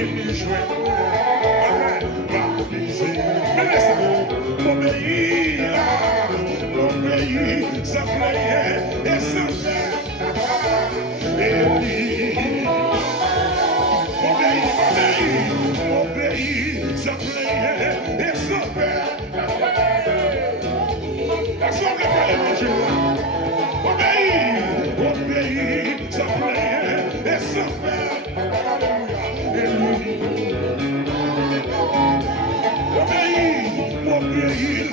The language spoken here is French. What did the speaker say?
il jouait. Mais laisse mon pays, ça plaît et ça fait. Et lui, mon pays, ça plaît et ça fait. Est-ce qu'on peut parler de Dieu? Mon pays, ça plaît et ça fait. Et lui, mon pays,